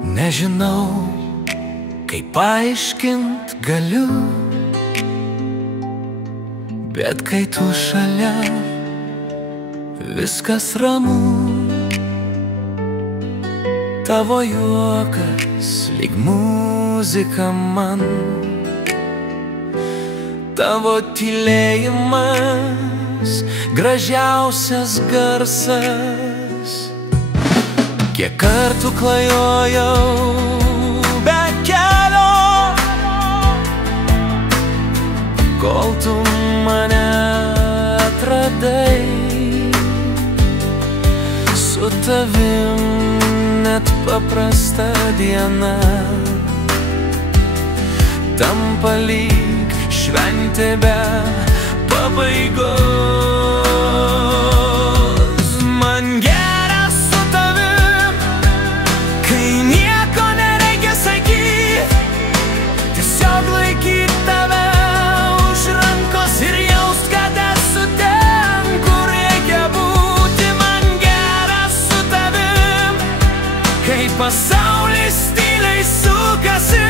Nežinau, kaip paaiškint galiu, bet kai tu šalia, viskas ramu. Tavo juokas lyg muzika man, tavo tylėjimas gražiausias garsas. Kiek kartų klajojau be kelio, kol tu mane atradai. Su tavim net paprasta diena tampa lyg šventė be pabaigos. Man gera su tavim, kai nieko nereikia sakyt, tiesiog laikyt tave už rankos ir jaust, kad esu ten, kur reikia būti. Man gera su tavim, kai pasaulis tyliai sukasi,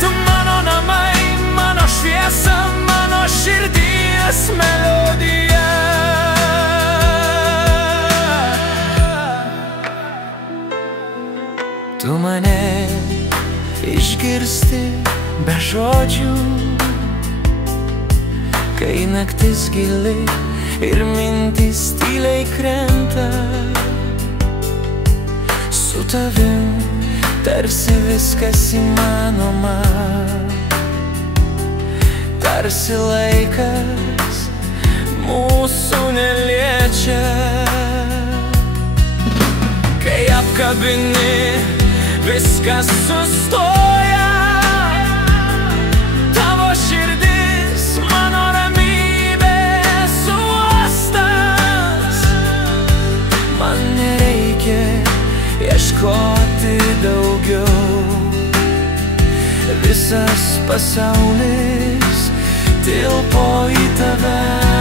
tu mano namai, mano šviesa, mano širdies melodija. Tu mane išgirsti be žodžių, kai naktis gili ir mintys tyliai krenta. Su tavim tarsi viskas įmanoma, tarsi laikas mūsų neliečia. Kai apkabini, viskas sustoja, tavo širdis mano ramybės uostas. Man nereikia ieškoti daugiau, visas pasaulis tilpo į tave.